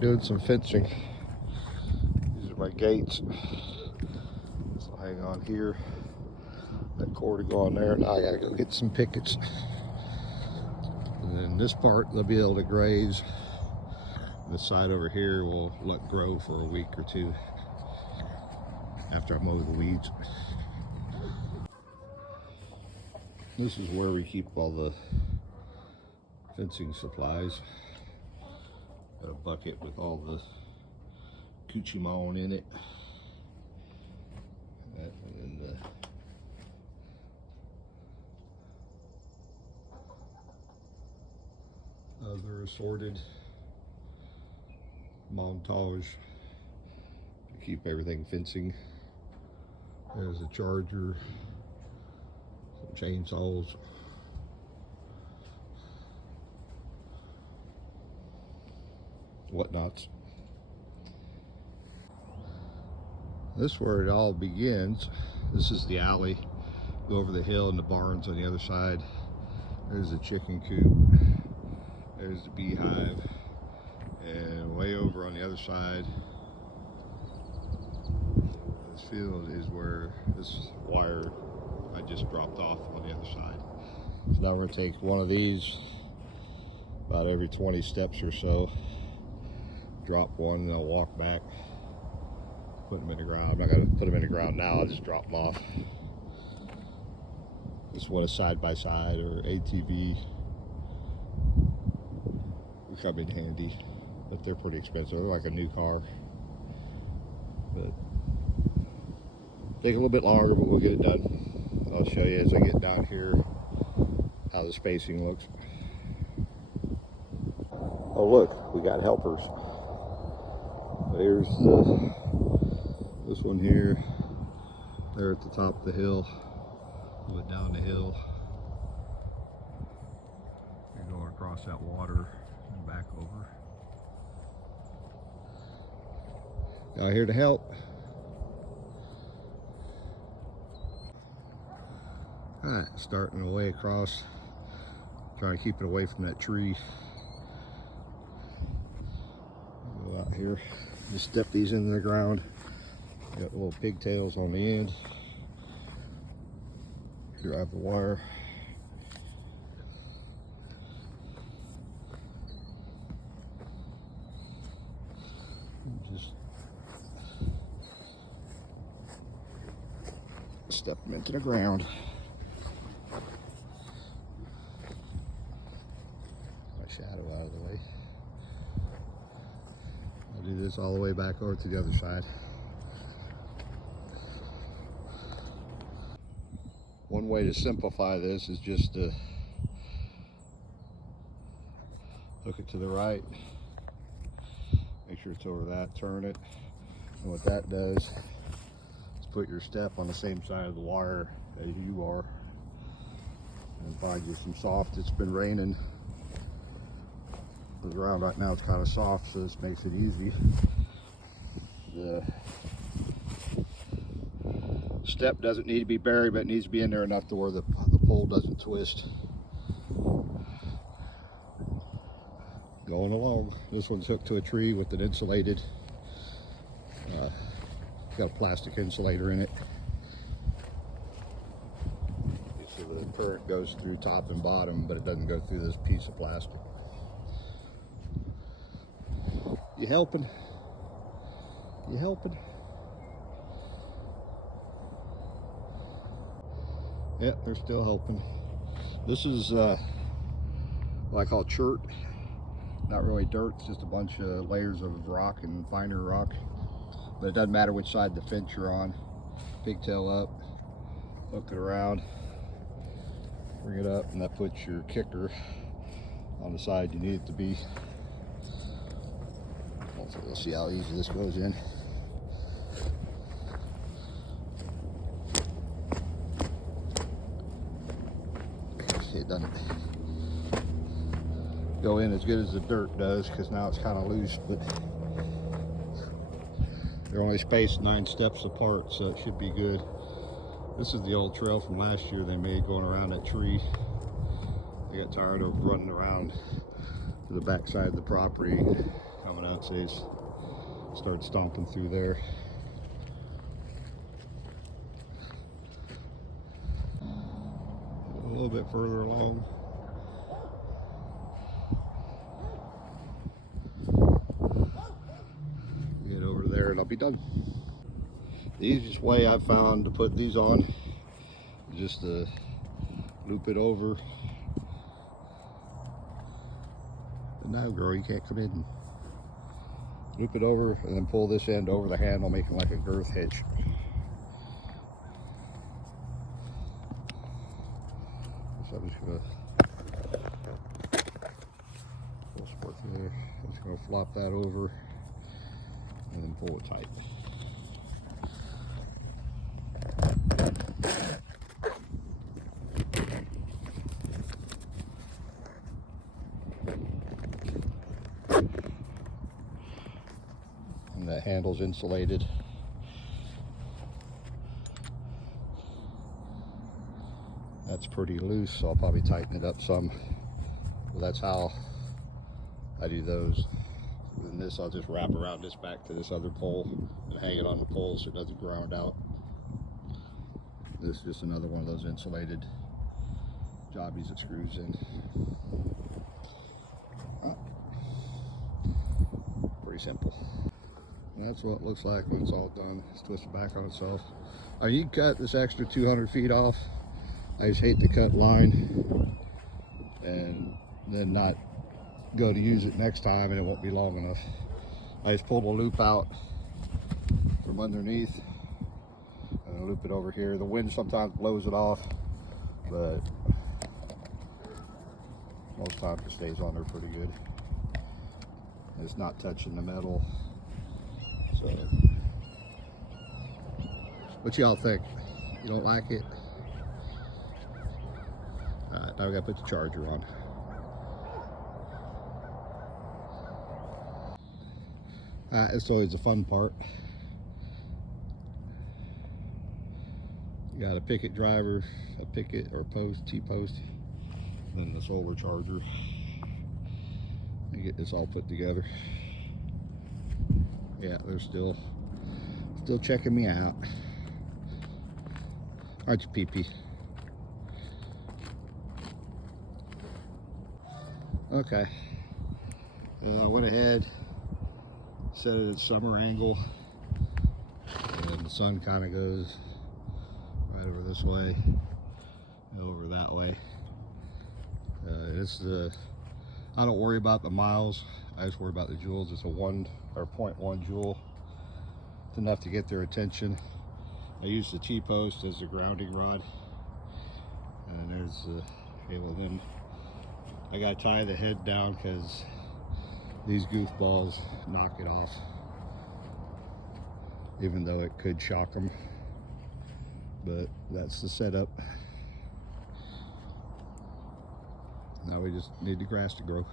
doing some fencing. These are my gates. So hang on here. That cord will go on there. Now I gotta go get some pickets. And then this part they'll be able to graze. This side over here we'll let grow for a week or two after I mow the weeds. This is where we keep all the fencing supplies. Got a bucket with all the coochie mown in it. And then the other assorted montage to keep everything fencing. There's a charger, some chainsaws, whatnots. This is where it all begins. This is the alley. Go over the hill and the barns on the other side. There's the chicken coop. There's the beehive. And way over on the other side, this field is where this wire I just dropped off on the other side. So now we're going to take one of these about every 20 steps or so, drop one, and I'll walk back, put them in the ground. I'm not going to put them in the ground now, I'll just drop them off. This one is side by side or ATV. Will come in handy, but they're pretty expensive. They're like a new car. But take a little bit longer, but we'll get it done. I'll show you as I get down here how the spacing looks. Oh look, we got helpers. There's this one here. They're at the top of the hill. Went down the hill. You're going across that water and back over. Out here to help. Alright, starting the way across. Trying to keep it away from that tree. Go out here. Just step these into the ground. Got little pigtails on the end. Here I have the wire. Just step them into the ground. My shadow out of the way. I'll do this all the way back over to the other side. One way to simplify this is just to hook it to the right, make sure it's over that, turn it, and what that does is put your step on the same side of the wire as you are, and find you some soft. It's been raining. The ground right now is kind of soft, so this makes it easy. The step doesn't need to be buried, but it needs to be in there enough to where the pole doesn't twist. Going along. This one's hooked to a tree with an insulated, got a plastic insulator in it. So the current goes through top and bottom, but it doesn't go through this piece of plastic. You helping? You helping? Yeah, they're still helping. This is what I call chert. Not really dirt, it's just a bunch of layers of rock and finer rock. But it doesn't matter which side of the fence you're on. Pigtail up, hook it around, bring it up, and that puts your kicker on the side you need it to be. Hopefully we'll see how easy this goes in. It doesn't go in as good as the dirt does, because now it's kind of loose, but they're only spaced 9 steps apart, so it should be good. This is the old trail from last year they made going around that tree. They got tired of running around to the back side of the property coming out, so he's start stomping through there. A little bit further along. Get over there and I'll be done. The easiest way I've found to put these on is just to loop it over. But now, girl, you can't come in. Loop it over and then pull this end over the handle, making like a girth hitch. So I'm just gonna pull support there. I'm just gonna flop that over and then pull it tight. And the handle's insulated. That's pretty loose, so I'll probably tighten it up some. Well, that's how I do those. And this I'll just wrap around this back to this other pole and hang it on the pole so it doesn't ground out. This is just another one of those insulated jobbies that screws in. Pretty simple. And that's what it looks like when it's all done. It's twisted back on itself. You can cut this extra 200 feet off. I just hate to cut line and then not go to use it next time and it won't be long enough. I just pulled a loop out from underneath and I loop it over here. The wind sometimes blows it off, but most times it stays on there pretty good. It's not touching the metal. So, what y'all think? You don't like it? Alright, now we gotta put the charger on. It's always the fun part. You got a picket driver, a picket or post, T-post, then the solar charger. And get this all put together. Yeah, they're still checking me out. Aren't you, pee-pee? Okay. I went ahead, set it at summer angle, and the sun kind of goes right over this way, over that way. I don't worry about the miles. I just worry about the joules. It's a 1 or 0.1 joule. It's enough to get their attention. I use the T-post as the grounding rod, and there's the cable. Then I gotta tie the head down because these goofballs knock it off, even though it could shock them. But that's the setup. Now we just need the grass to grow.